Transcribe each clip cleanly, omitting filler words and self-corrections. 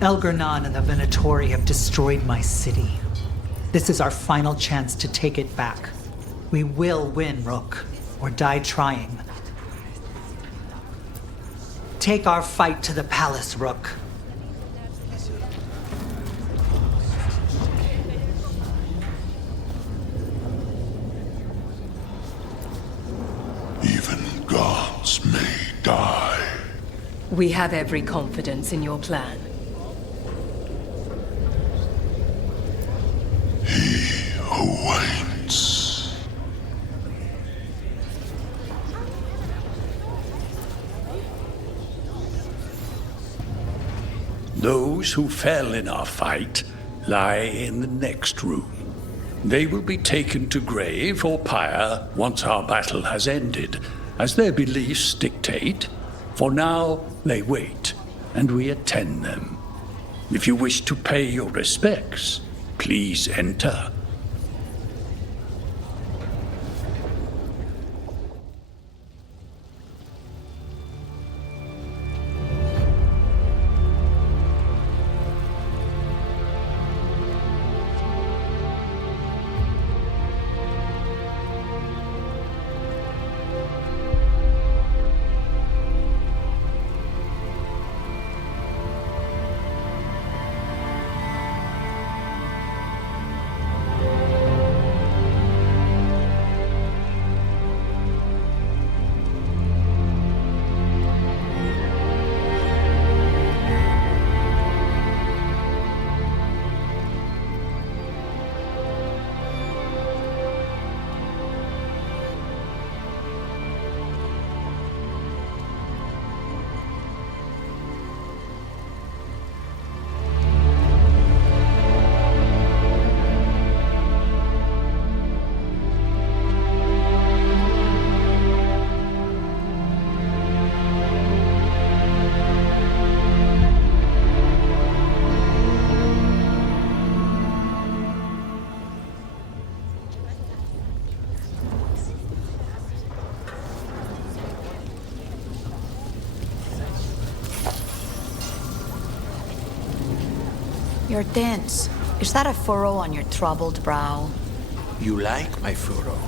Elgar'nan and the Venatori have destroyed my city. This is our final chance to take it back. We will win, Rook, or die trying. Take our fight to the palace, Rook. Even gods may die. We have every confidence in your plan. He awaits. Those who fell in our fight lie in the next room. They will be taken to grave or pyre once our battle has ended, as their beliefs dictate. For now, they wait, and we attend them. If you wish to pay your respects, please enter. You're dense. Is that a furrow on your troubled brow? You like my furrow.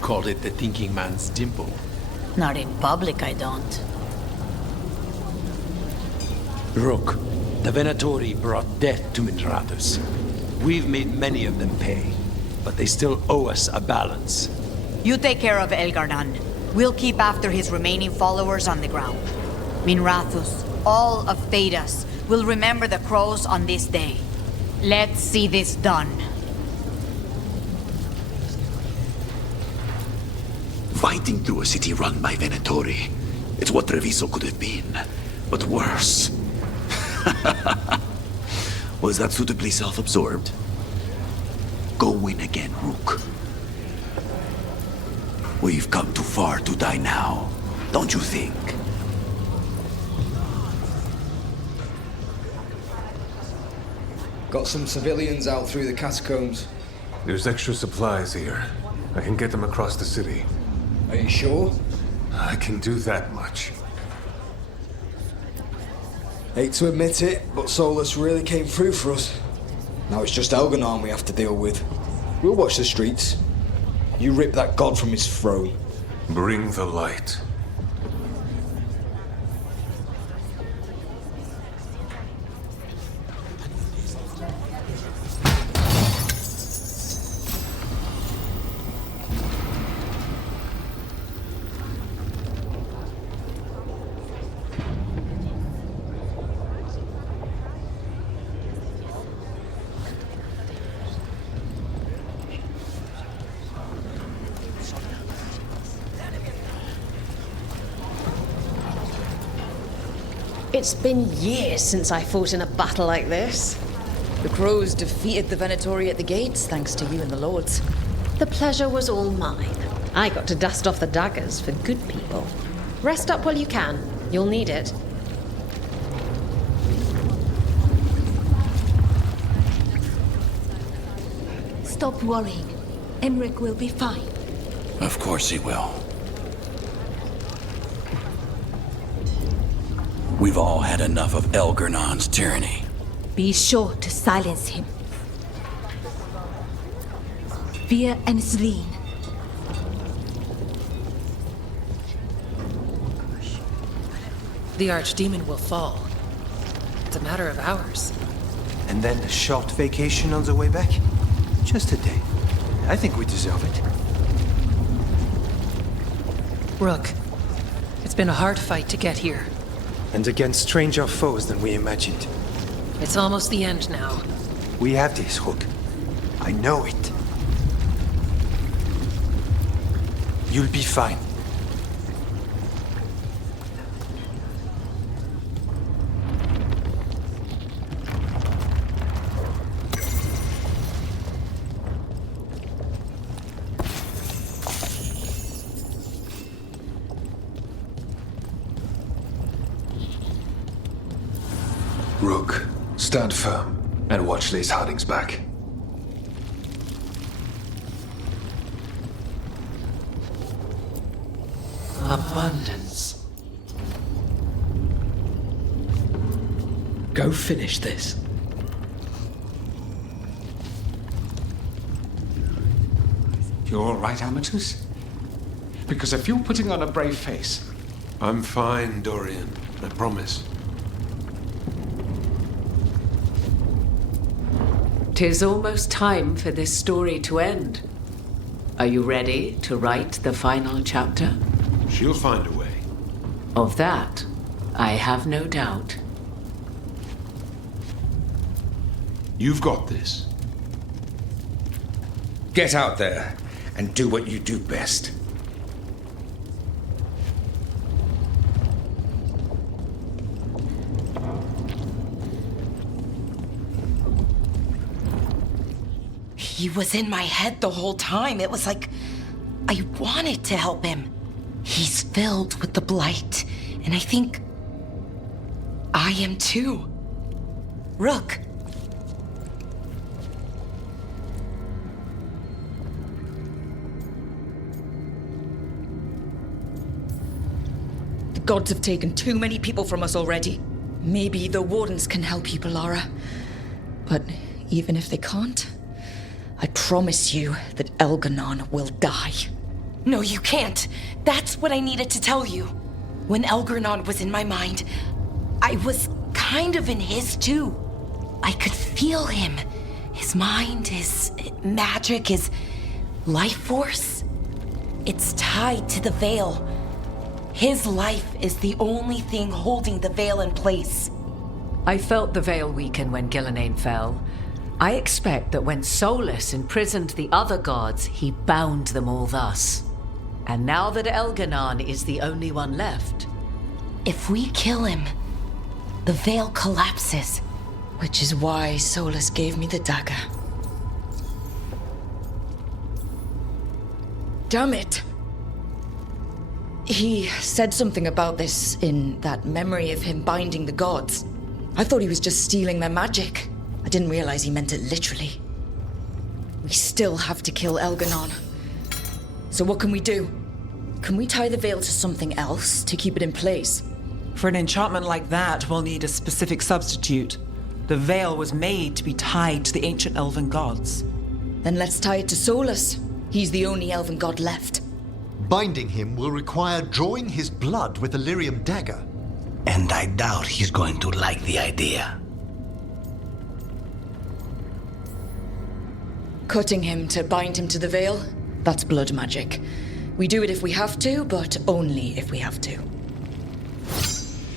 Call it the thinking man's dimple. Not in public, I don't. Rook, the Venatori brought death to Minrathous. We've made many of them pay, but they still owe us a balance. You take care of Elgar'nan. We'll keep after his remaining followers on the ground. Minrathous, all of Thedas, will remember the crows on this day. Let's see this done. Fighting through a city run by Venatori. It's what Treviso could have been, but worse. Was that suitably self-absorbed? Go win again, Rook. We've come too far to die now, don't you think? Got some civilians out through the catacombs. There's extra supplies here. I can get them across the city. Are you sure? I can do that much. Hate to admit it, but Solus really came through for us. Now it's just Elgar'nan we have to deal with. We'll watch the streets. You rip that god from his throne. Bring the light. It's been years since I fought in a battle like this. The crows defeated the Venatori at the gates, thanks to you and the lords. The pleasure was all mine. I got to dust off the daggers for good people. Rest up while you can. You'll need it. stop worrying. Emmerich will be fine. Of course he will. We've all had enough of Elgernon's tyranny. Be sure to silence him. Fear and Selene. The Archdemon will fall. It's a matter of hours. And then a short vacation on the way back? Just a day. I think we deserve it. Rook, it's been a hard fight to get here. And against stranger foes than we imagined. It's almost the end now. We have this, Rook. I know it. You'll be fine. Rook, stand firm and watch these Harding's back. Abundance. Go finish this. You're all right, Amatus? Because if you're putting on a brave face... I'm fine, Dorian. I promise. 'Tis almost time for this story to end. Are you ready to write the final chapter? She'll find a way. Of that, I have no doubt. You've got this. Get out there and do what you do best. He was in my head the whole time. It was like I wanted to help him. He's filled with the blight, and I think I am too. Rook. The gods have taken too many people from us already. Maybe the Wardens can help you, Bellara. But even if they can't, I promise you that Elgar'nan will die. No, you can't. That's what I needed to tell you. When Elgar'nan was in my mind, I was kind of in his too. I could feel him. His mind, his magic, his life force. It's tied to the Veil. His life is the only thing holding the Veil in place. I felt the Veil weaken when Gillenane fell. I expect that when Solus imprisoned the other gods, he bound them all thus. And now that Elgar'nan is the only one left... If we kill him, the Veil collapses. Which is why Solus gave me the dagger. Damn it! He said something about this in that memory of him binding the gods. I thought he was just stealing their magic. I didn't realize he meant it literally. We still have to kill Elgar'nan. So what can we do? Can we tie the Veil to something else to keep it in place? For an enchantment like that, we'll need a specific substitute. The Veil was made to be tied to the ancient elven gods. Then let's tie it to Solus. He's the only elven god left. Binding him will require drawing his blood with a lyrium dagger. And I doubt he's going to like the idea. Cutting him to bind him to the Veil? That's blood magic. We do it if we have to, but only if we have to.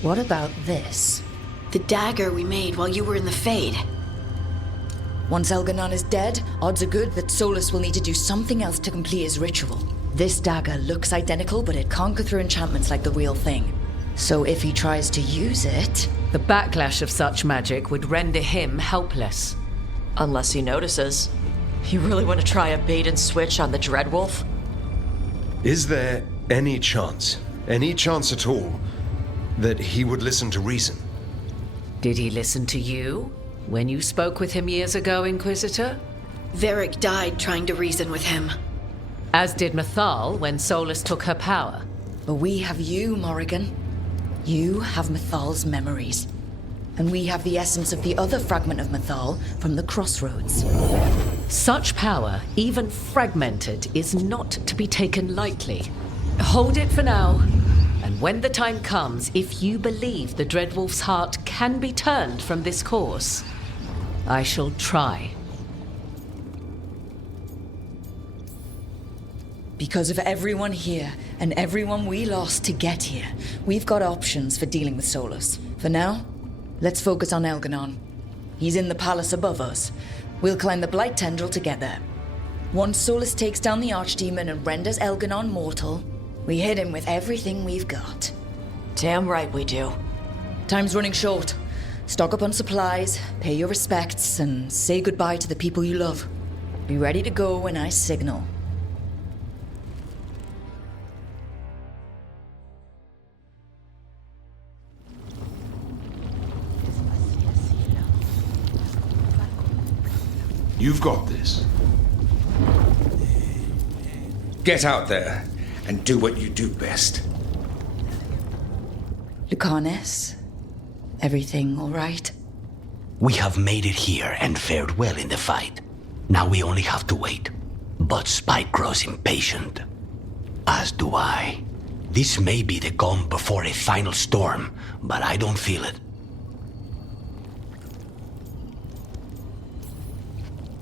What about this? The dagger we made while you were in the Fade. Once Elgar'nan is dead, odds are good that Solus will need to do something else to complete his ritual. This dagger looks identical, but it can't go through enchantments like the real thing. So if he tries to use it... The backlash of such magic would render him helpless. Unless he notices. You really want to try a bait and switch on the Dreadwolf? Is there any chance at all, that he would listen to reason? Did he listen to you when you spoke with him years ago, Inquisitor? Varric died trying to reason with him. As did Mythal when Solus took her power. But we have you, Morrigan. You have Mythal's memories. And we have the essence of the other fragment of Mythal from the Crossroads. Such power, even fragmented, is not to be taken lightly. Hold it for now. And when the time comes, if you believe the Dreadwolf's heart can be turned from this course, I shall try. Because of everyone here, and everyone we lost to get here, we've got options for dealing with Solus. For now, let's focus on Elganon. He's in the palace above us. We'll climb the Blight Tendril together. Once Solus takes down the Archdemon and renders Elganon mortal, we hit him with everything we've got. Damn right we do. Time's running short. Stock up on supplies, pay your respects, and say goodbye to the people you love. Be ready to go when I signal. You've got this. Get out there and do what you do best. Lucanus, everything all right? We have made it here and fared well in the fight. Now we only have to wait. But Spike grows impatient. As do I. This may be the calm before a final storm, but I don't feel it.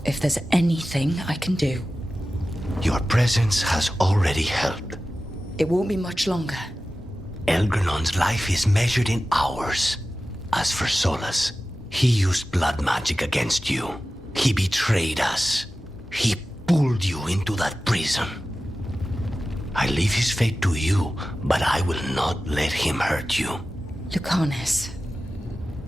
If there's anything I can do. Your presence has already helped. It won't be much longer. Elgrenon's life is measured in hours. As for Solus, he used blood magic against you. He betrayed us. He pulled you into that prison. I leave his fate to you, but I will not let him hurt you. Lucanus.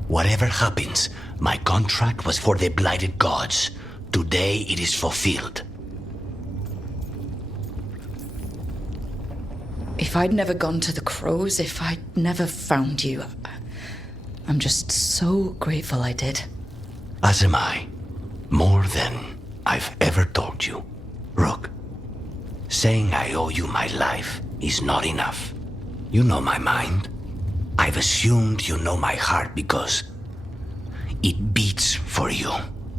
Whatever happens, my contract was for the blighted gods. Today it is fulfilled. If I'd never gone to the Crows, if I'd never found you, I'm just so grateful I did. As am I. More than I've ever told you. Rook, saying I owe you my life is not enough. You know my mind. I've assumed you know my heart because it beats for you.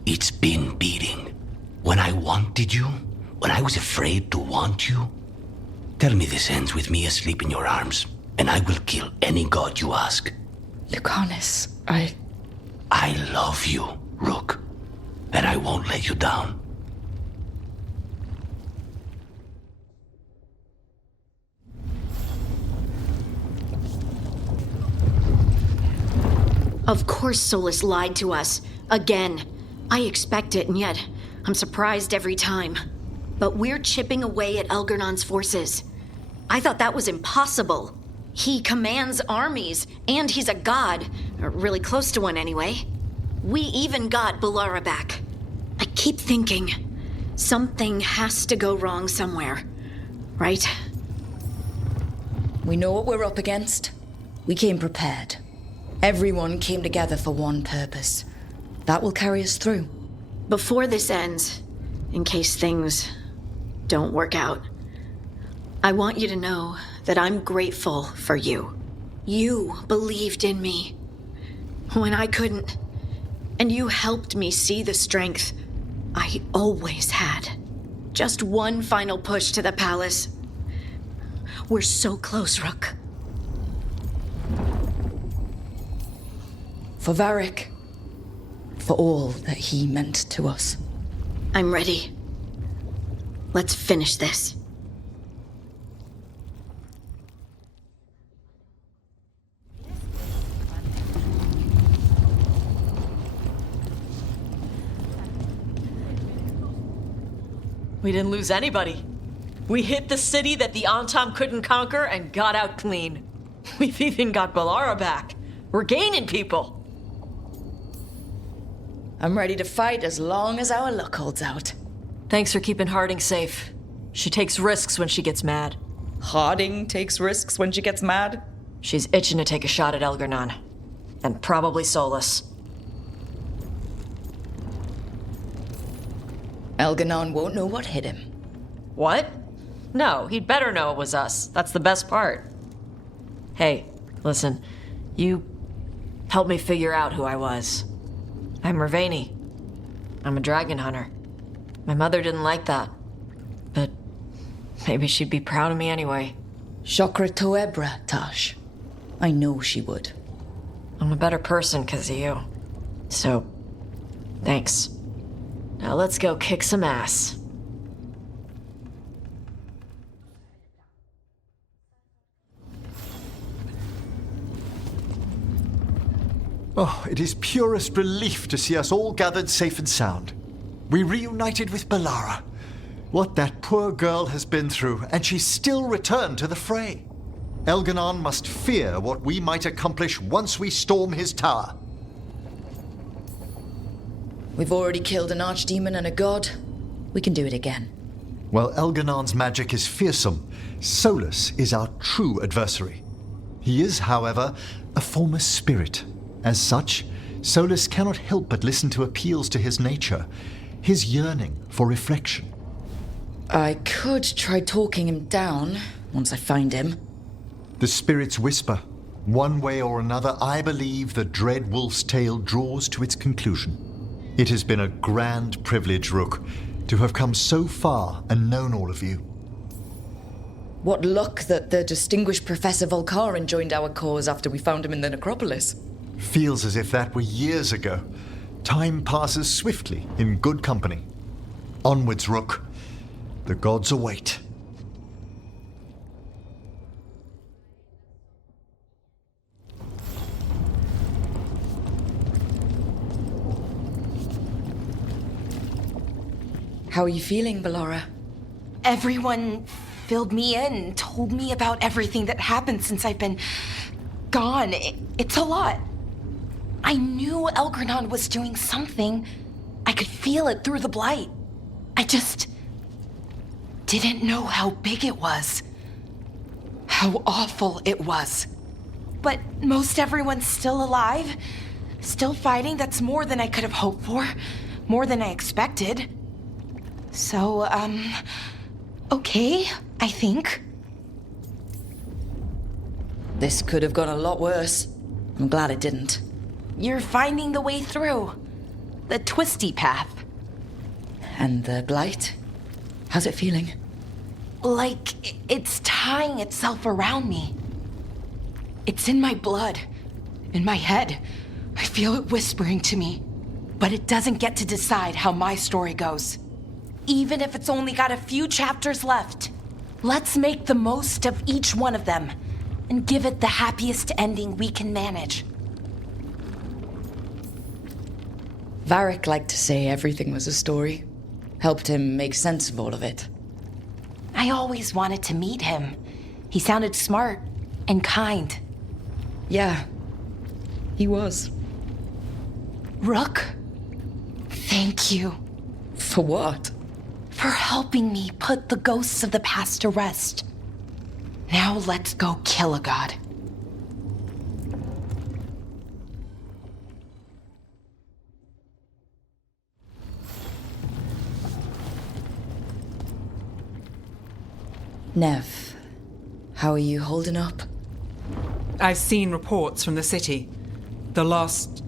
It's been beating. When I wanted you, when I was afraid to want you, tell me this ends with me asleep in your arms, and I will kill any god you ask. Lucanus, I love you, Rook, and I won't let you down. Of course Solus lied to us. Again. I expect it, and yet I'm surprised every time. But we're chipping away at Elgernon's forces. I thought that was impossible. He commands armies, and he's a god. Or really close to one, anyway. We even got Balara back. I keep thinking, something has to go wrong somewhere. Right? We know what we're up against. We came prepared. Everyone came together for one purpose. That will carry us through. Before this ends, in case things don't work out, I want you to know that I'm grateful for you. You believed in me when I couldn't, and you helped me see the strength I always had. Just one final push to the palace. We're so close, Rook. For Varric. For all that he meant to us. I'm ready. Let's finish this. We didn't lose anybody. We hit the city that the Antam couldn't conquer and got out clean. We've even got Balara back. We're gaining people. I'm ready to fight as long as our luck holds out. Thanks for keeping Harding safe. She takes risks when she gets mad. Harding takes risks when she gets mad? She's itching to take a shot at Elgarnon. And probably Solus. Elganon won't know what hit him. What? No, he'd better know it was us. That's the best part. Hey, listen. You helped me figure out who I was. I'm Mervani. I'm a dragon hunter. My mother didn't like that. But maybe she'd be proud of me anyway. Shokra Toebra, Tash. I know she would. I'm a better person because of you. So, thanks. Now let's go kick some ass. Oh, it is purest relief to see us all gathered safe and sound. We reunited with Balara. What that poor girl has been through, and she still returned to the fray. Elganon must fear what we might accomplish once we storm his tower. We've already killed an archdemon and a god. We can do it again. While Elganon's magic is fearsome, Solus is our true adversary. He is, however, a former spirit. As such, Solus cannot help but listen to appeals to his nature, his yearning for reflection. I could try talking him down once I find him. The spirits whisper. One way or another, I believe the dread wolf's tale draws to its conclusion. It has been a grand privilege, Rook, to have come so far and known all of you. What luck that the distinguished Professor Volkarin joined our cause after we found him in the necropolis. Feels as if that were years ago. Time passes swiftly in good company. Onwards, Rook. The gods await. How are you feeling, Balara? Everyone filled me in, told me about everything that happened since I've been gone. It's a lot. I knew Elganon was doing something. I could feel it through the blight. I just didn't know how big it was. How awful it was. But most everyone's still alive. Still fighting. That's more than I could have hoped for. More than I expected. So, okay, I think. This could have gone a lot worse. I'm glad it didn't. You're finding the way through. The twisty path. And the blight? How's it feeling? Like it's tying itself around me. It's in my blood, in my head. I feel it whispering to me. But it doesn't get to decide how my story goes. Even if it's only got a few chapters left. Let's make the most of each one of them and give it the happiest ending we can manage. Varric liked to say everything was a story. Helped him make sense of all of it. I always wanted to meet him. He sounded smart and kind. Yeah, he was. Rook, thank you. For what? For helping me put the ghosts of the past to rest. Now let's go kill a god. Nev, how are you holding up? I've seen reports from the city. The lost...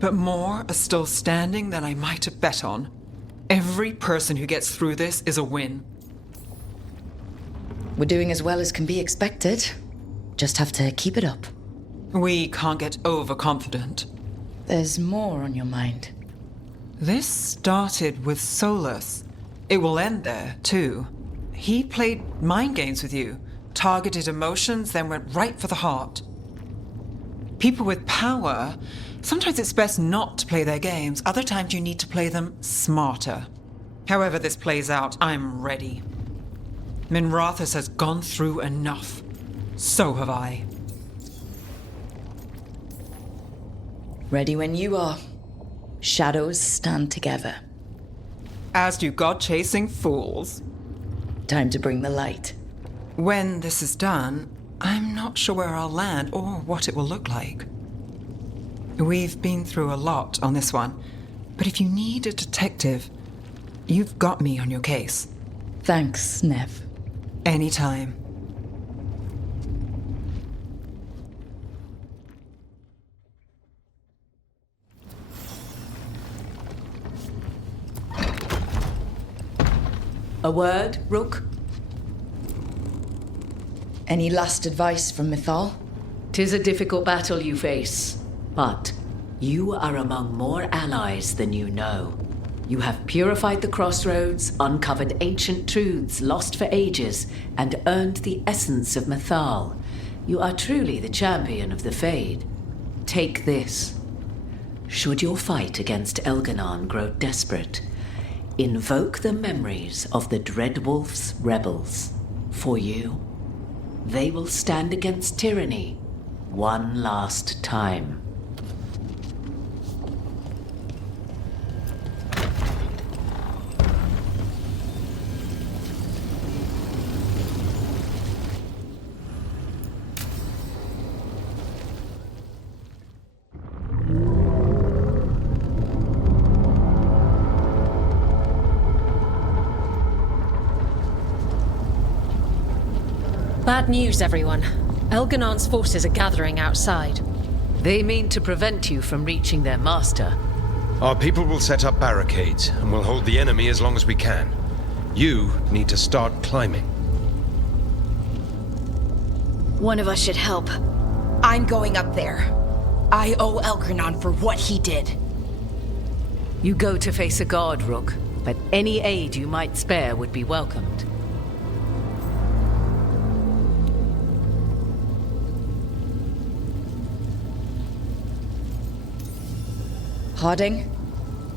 But more are still standing than I might have bet on. Every person who gets through this is a win. We're doing as well as can be expected. Just have to keep it up. We can't get overconfident. There's more on your mind. This started with Solus. It will end there, too. He played mind games with you, targeted emotions, then went right for the heart. People with power, sometimes it's best not to play their games. Other times you need to play them smarter. However this plays out, I'm ready. Minrathous has gone through enough. So have I. Ready when you are. Shadows stand together. As do God-chasing fools. Time to bring the light. When this is done, I'm not sure where I'll land or what it will look like. We've been through a lot on this one, but if you need a detective, You've got me on your case. Thanks, Nev. Anytime. A word, Rook? Any last advice from Mythal? 'Tis a difficult battle you face, but you are among more allies than you know. You have purified the crossroads, uncovered ancient truths lost for ages, and earned the essence of Mythal. You are truly the champion of the Fade. Take this. Should your fight against Elganon grow desperate, invoke the memories of the Dreadwolf's rebels. For you, they will stand against tyranny one last time. Bad news, everyone. Elganon's forces are gathering outside. They mean to prevent you from reaching their master. Our people will set up barricades, and we'll hold the enemy as long as we can. You need to start climbing. One of us should help. I'm going up there. I owe Elganon for what he did. You go to face a god, Rook, but any aid you might spare would be welcomed. Harding,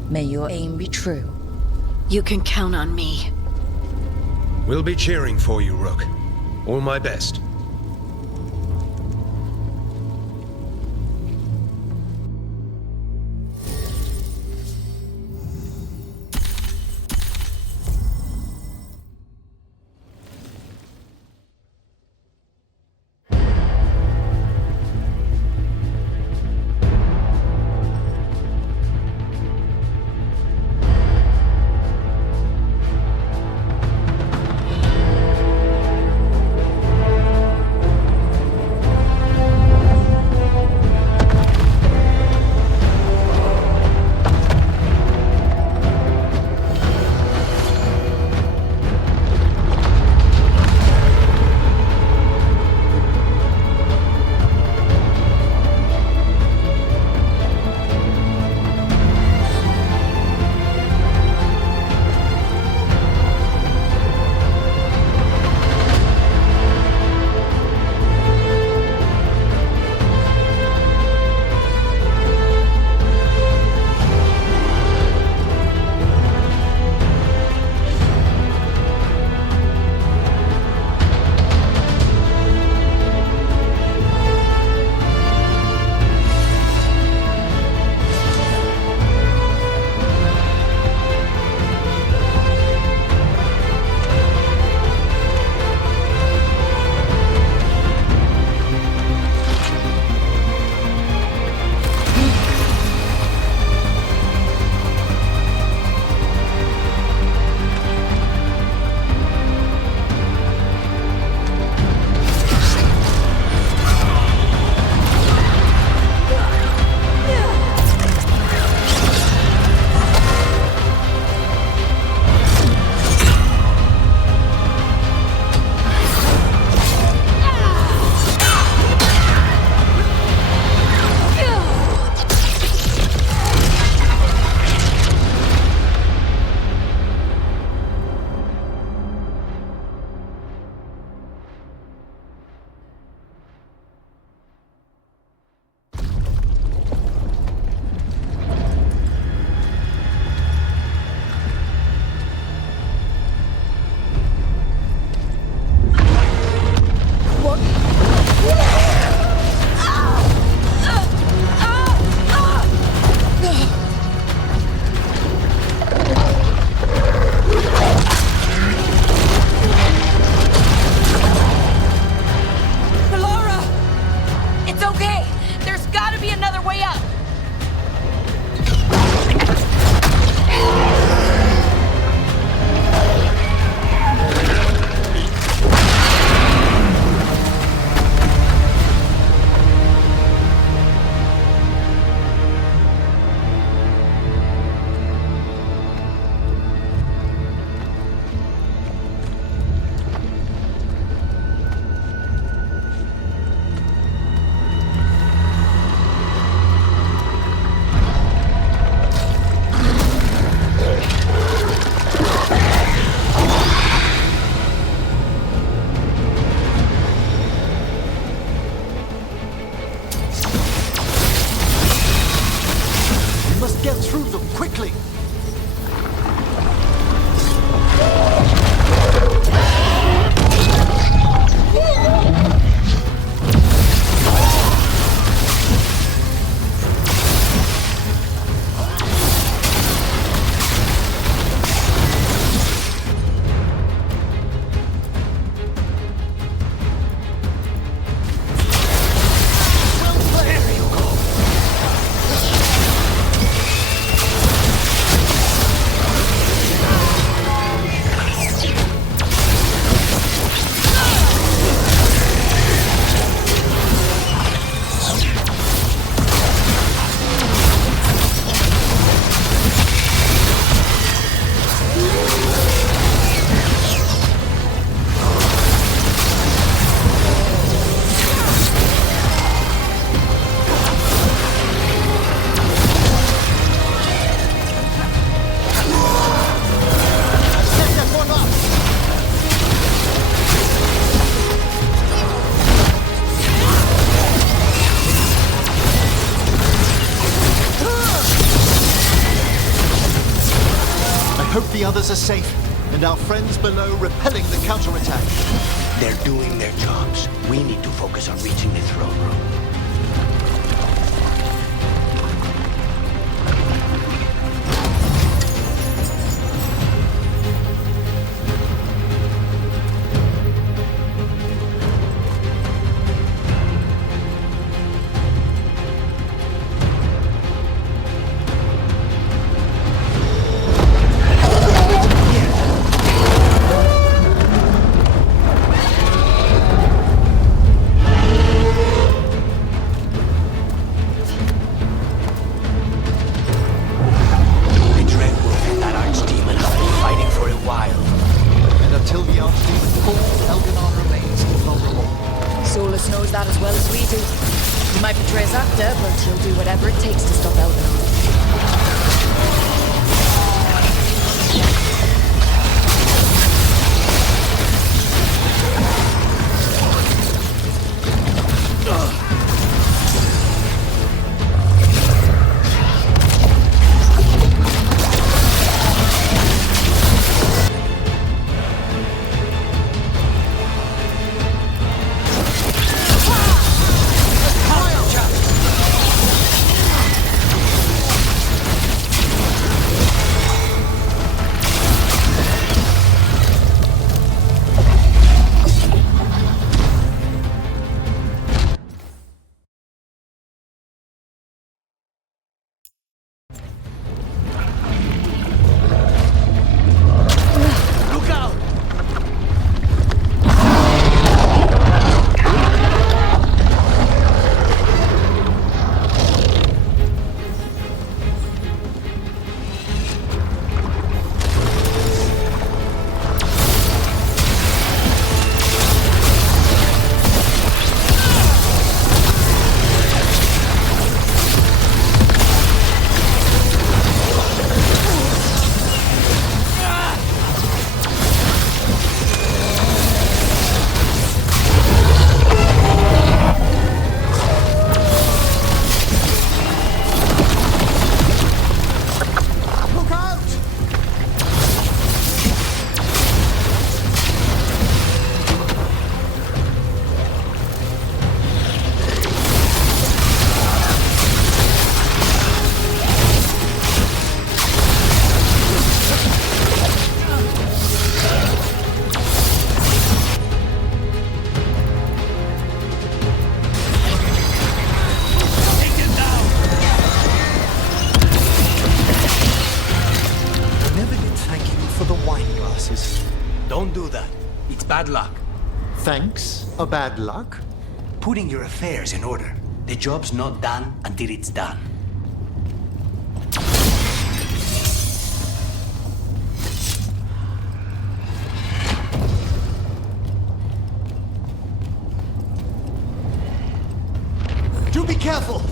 may your aim be true. You can count on me. We'll be cheering for you, Rook. All my best. hope the others are safe, and our friends below repelling the counterattack. They're doing their jobs. We need to focus on reaching the throne room. Don't do that. It's bad luck. Thanks? A bad luck? Putting your affairs in order. The job's not done until it's done. Do be careful!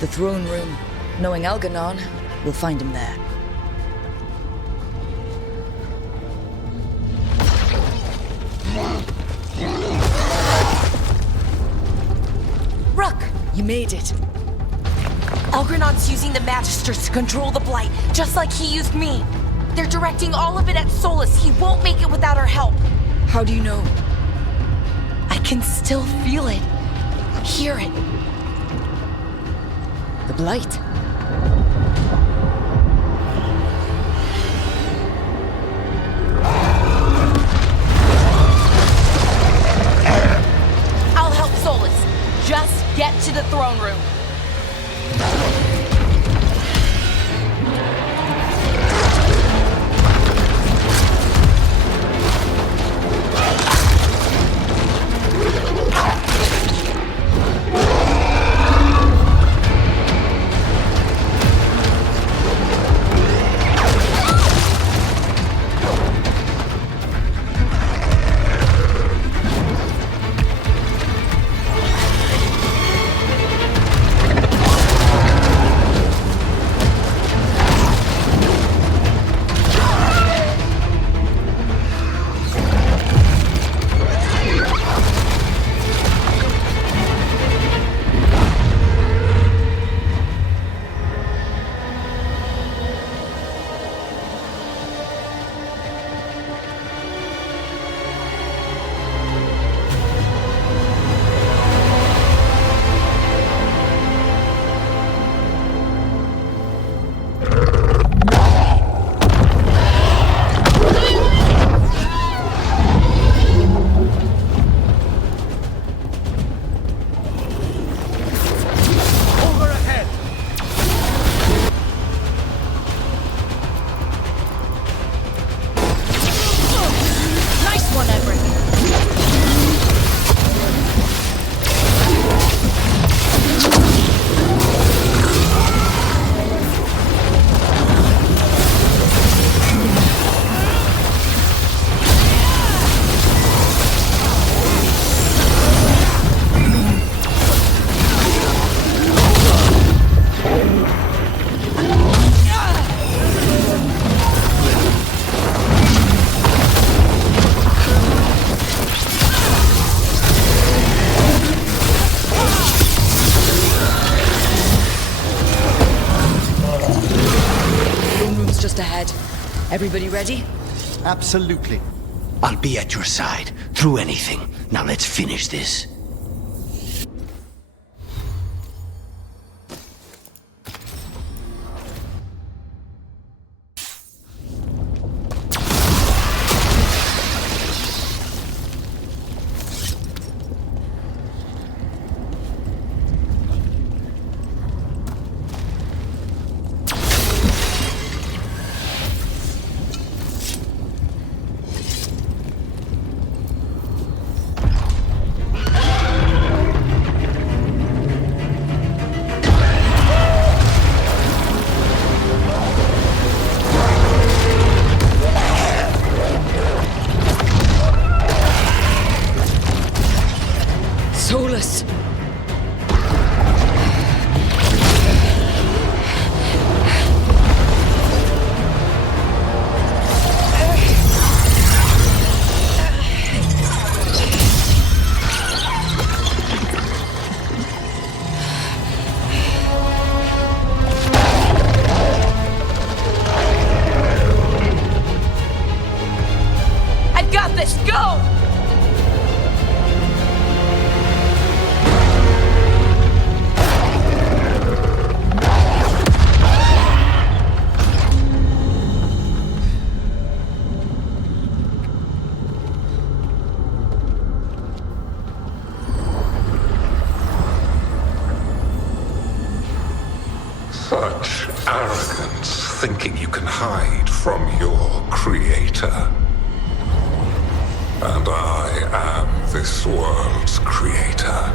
The throne room. Knowing Algernon, we'll find him there. Rook! You made it. Algernon's using the Magisters to control the Blight, just like he used me. They're directing all of it at Solus. He won't make it without our help. How do you know? I can still feel it. Hear it. The Blight. I'll help Solus. Just get to the throne room. Everybody ready? Absolutely. I'll be at your side, through anything. Now let's finish this. Solus! I've got this! Go! Such arrogance, thinking you can hide from your creator. And I am this world's creator.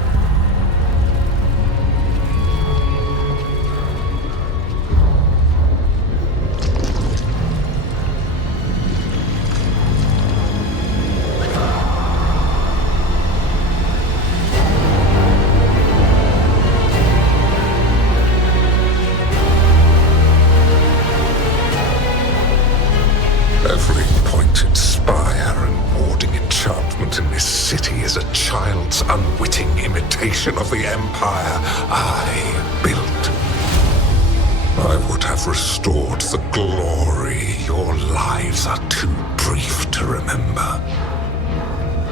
Every pointed spire and warding enchantment in this city is a child's unwitting imitation of the empire I built. I would have restored the glory. Your lives are too brief to remember.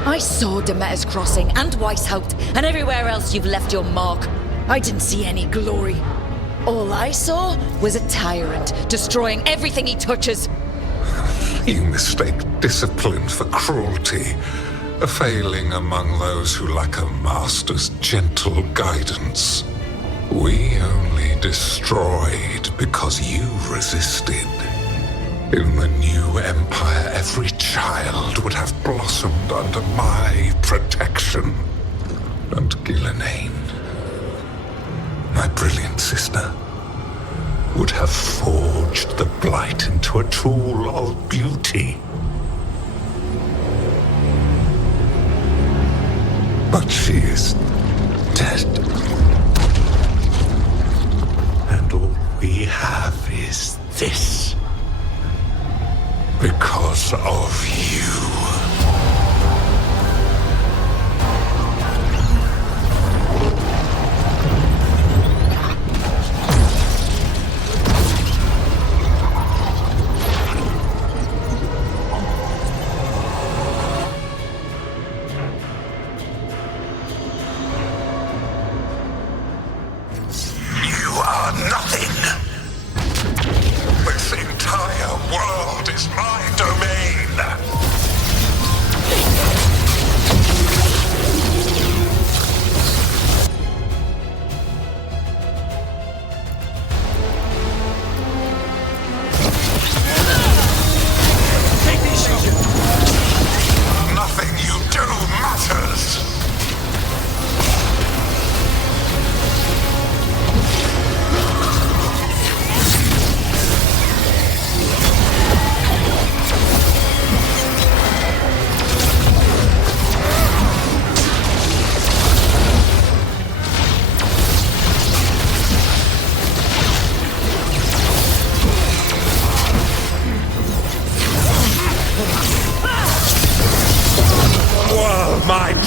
I saw Demeter's Crossing and Weishaupt and everywhere else you've left your mark. I didn't see any glory. All I saw was a tyrant destroying everything he touches. You mistake discipline for cruelty, a failing among those who lack a master's gentle guidance. We only destroyed because you resisted. In the new empire, every child would have blossomed under my protection. And Ghilanane, my brilliant sister, would have forged the blight into a tool of beauty. But she is dead. And all we have is this. Because of you.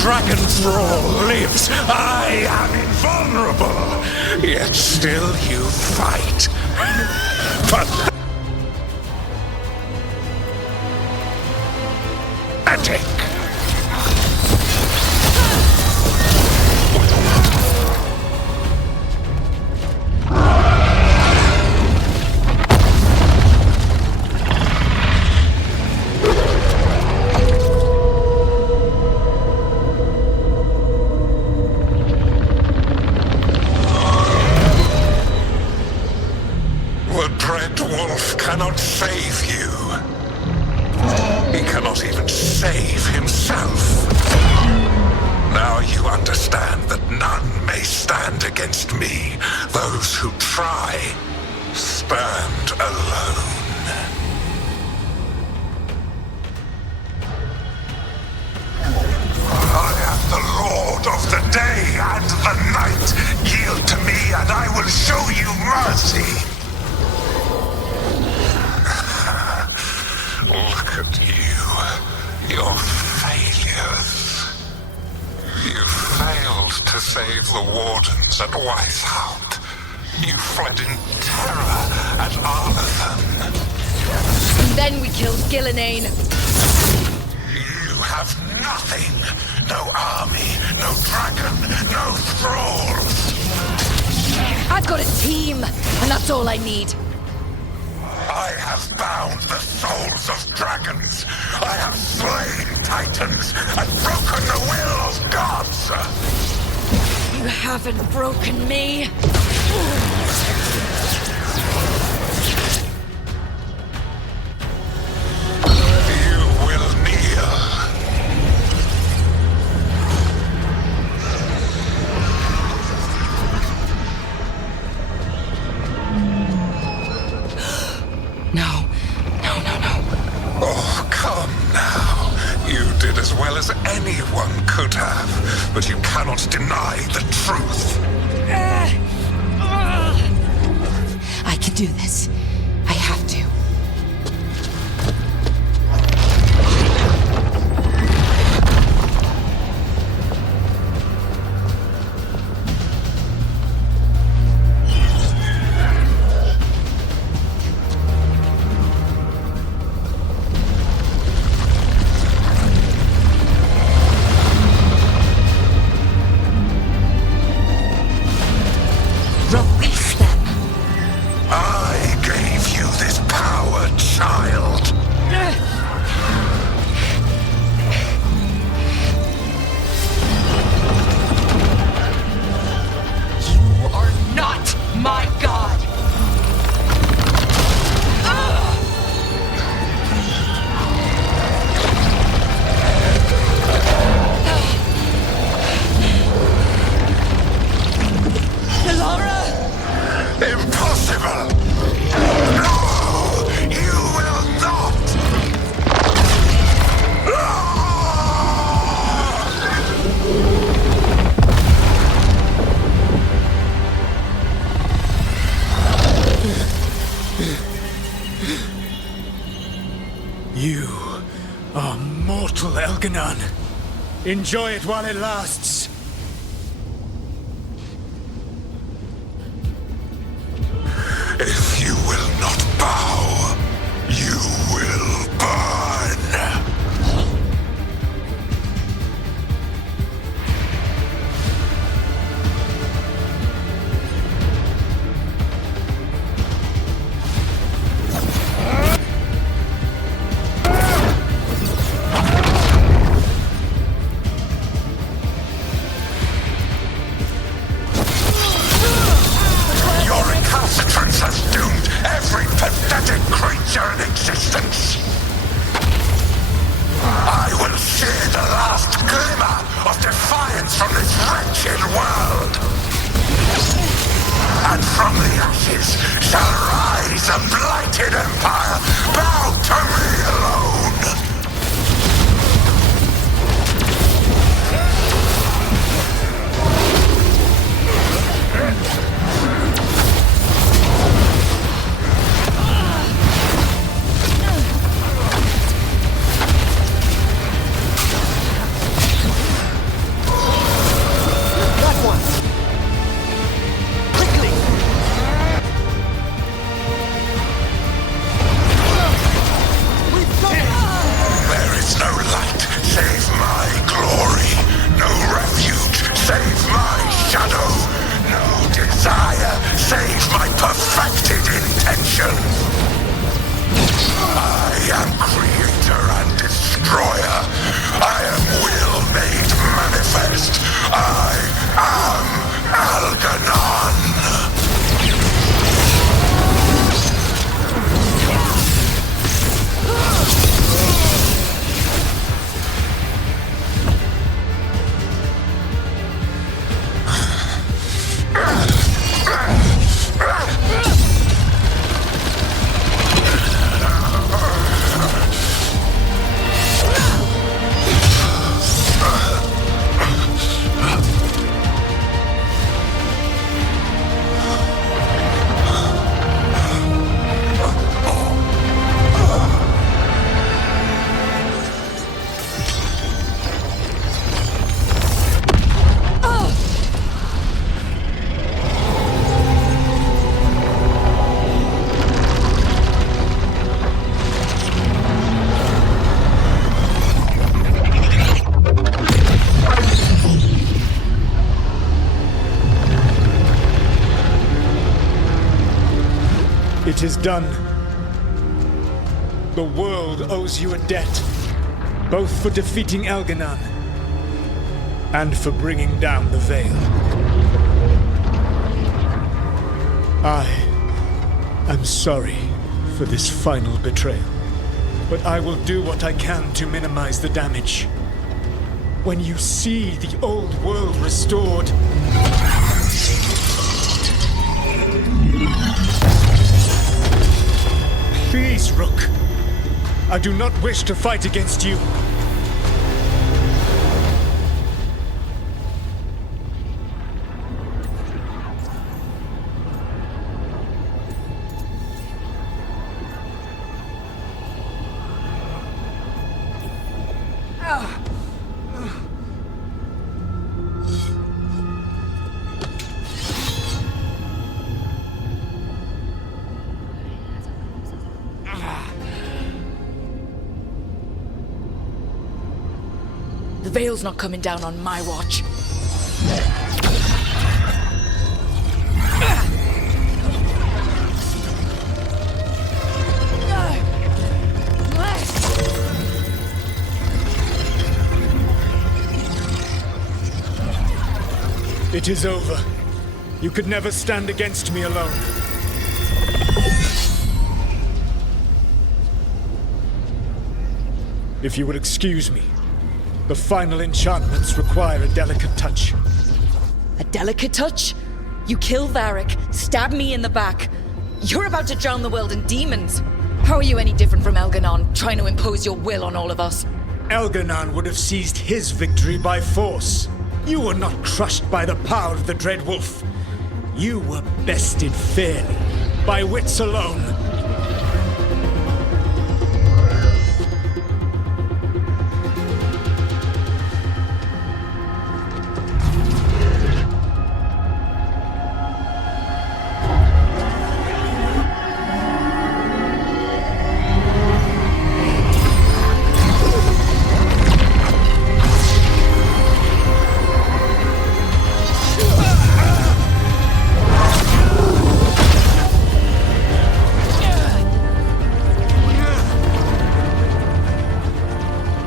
Dragon's roar lives. I am invulnerable. Yet still you fight. But stick. The Dread Wolf cannot save you. He cannot even save himself. Now you understand that none may stand against me. Those who try stand alone. I am the Lord of the day and the night. Yield to me and I will show you mercy. Look at you. Your failures. You failed to save the wardens at Weishaupt. You fled in terror at Arlathan. And then we killed Gillenane. You have nothing. No army, no dragon, no thralls. I've got a team, and that's all I need. I have bound the souls of dragons. I have slain titans and broken the will of gods. You haven't broken me. You will kneel. No. Oh, come now. You did as well as anyone could have, but you cannot deny the truth. I can do this. I have to. Release them. I gave you this power, child. You are not my god. Laura! Impossible! No! You will not! You are mortal, Elganon. Enjoy it while it lasts. If you will not bow, you will burn. Your recalcitrance has doomed every pathetic creature in existence. I will sear the last glimmer of defiance from this wretched world. And from the ashes shall rise a blighted empire, bow to me alone. There is no light save my glory. No refuge save my shadow. No desire save my perfected intention. I am creator and destroyer. I am will made manifest. I am Algernon. It is done. The world owes you a debt, both for defeating Elgernon and for bringing down the Veil. I am sorry for this final betrayal, but I will do what I can to minimize the damage. When you see the old world restored, please, Rook. I do not wish to fight against you. The Veil's not coming down on my watch. It is over. You could never stand against me alone. If you will excuse me, the final enchantments require a delicate touch. A delicate touch? You kill Varric, stab me in the back. You're about to drown the world in demons. How are you any different from Elgernon, trying to impose your will on all of us? Elgernon would have seized his victory by force. You were not crushed by the power of the Dread Wolf. You were bested fairly, by wits alone.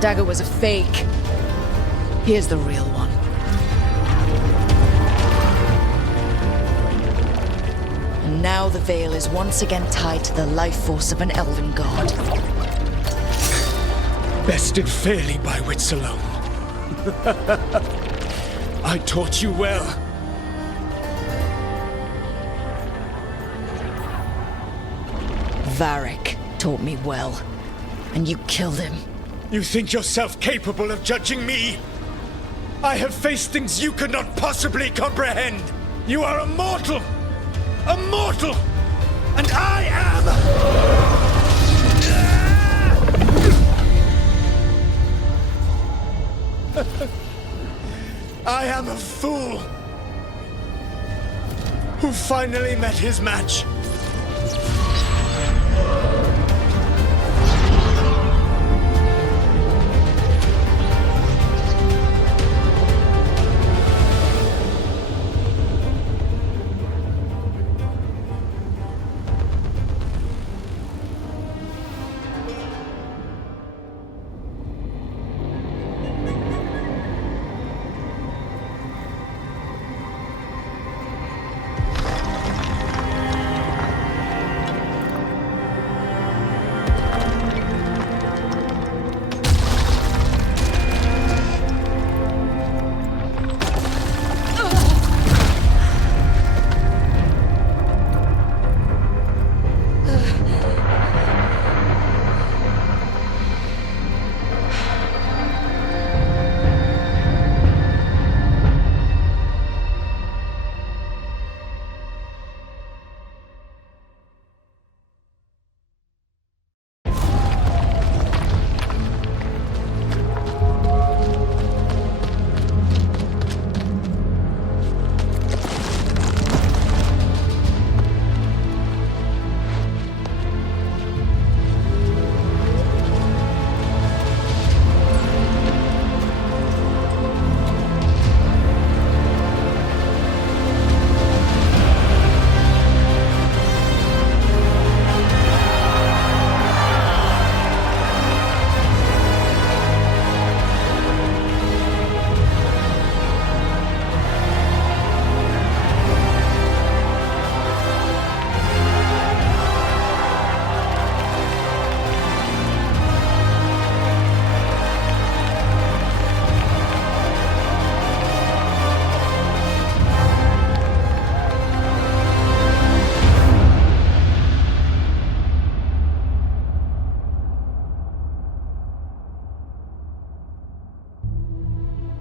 Dagger was a fake. Here's the real one. And now the Veil is once again tied to the life force of an elven god. Bested fairly by wits alone. I taught you well. Varric taught me well, and you killed him. You think yourself capable of judging me? I have faced things you could not possibly comprehend. You are a mortal! A mortal! And I am... I am a fool who finally met his match.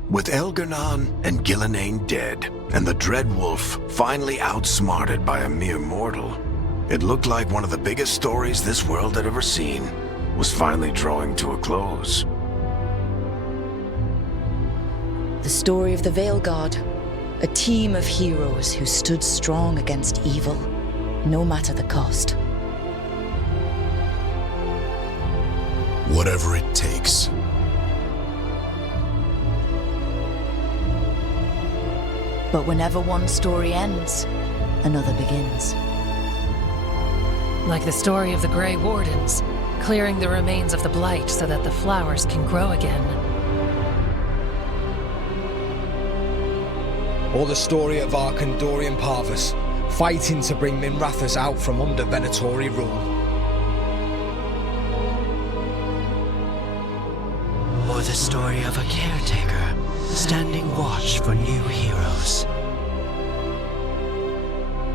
With Elgar'nan and Gillenane dead, and the Dread Wolf finally outsmarted by a mere mortal, it looked like one of the biggest stories this world had ever seen was finally drawing to a close. The story of the Veilguard, a team of heroes who stood strong against evil, no matter the cost. Whatever it takes. But whenever one story ends, another begins. Like the story of the Grey Wardens, clearing the remains of the Blight so that the flowers can grow again. Or the story of Arkandorian Parvus, fighting to bring Minrathous out from under Venatori rule. Or the story of a caretaker, standing watch for new heroes.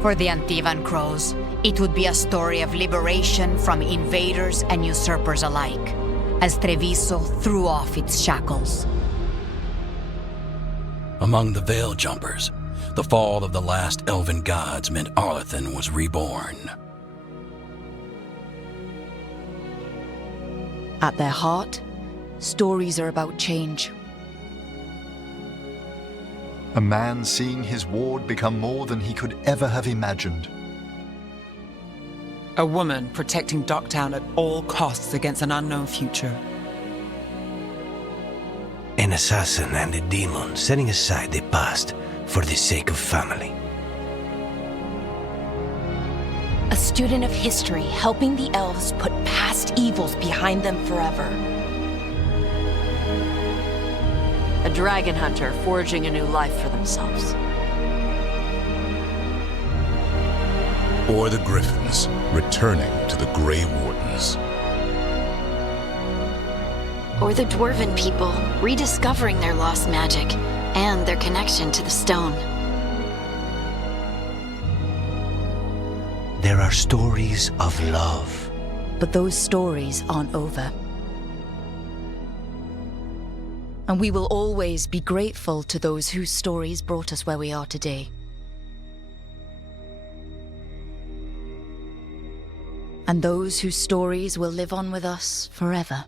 For the Antivan Crows, it would be a story of liberation from invaders and usurpers alike, as Treviso threw off its shackles. Among the Veil Jumpers, the fall of the last elven gods meant Arlathan was reborn. At their heart, stories are about change. A man seeing his ward become more than he could ever have imagined. A woman protecting Docktown at all costs against an unknown future. An assassin and a demon setting aside the past for the sake of family. A student of history helping the elves put past evils behind them forever. A dragon hunter forging a new life for themselves. Or the Griffins, returning to the Grey Wardens. Or the Dwarven people, rediscovering their lost magic and their connection to the stone. There are stories of love. But those stories aren't over. And we will always be grateful to those whose stories brought us where we are today. And those whose stories will live on with us forever.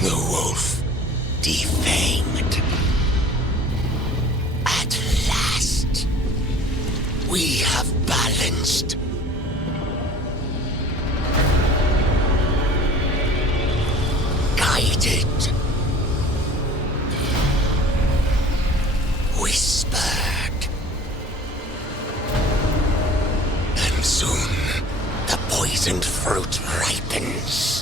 The wolf defanged. At last, we have balanced. Guided. Whispered. And soon, the poisoned fruit ripens.